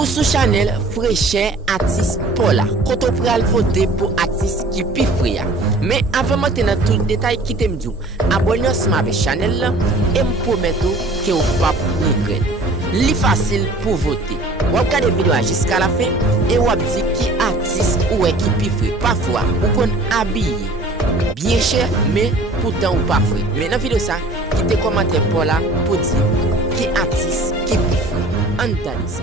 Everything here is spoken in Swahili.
Ou sous Chanel Fréchet artiste Paula. Quand on pral voter pour artiste qui pi fria. Mais avant de dans tout détail qui t'aime dit, abonnez-vous ensemble avec Chanel là et me promettez que vous pas regretter. Li facile pour voter. Vous regardez la vidéo jusqu'à la fin et vous dites qui artiste ou qui pi fri. Parfois, vous qu'on habillé bien cher mais pourtant ou pas fri. Mais dans la vidéo ça, quittez commentaire Paula pour dire qui artiste qui pi fri. Entendez ça.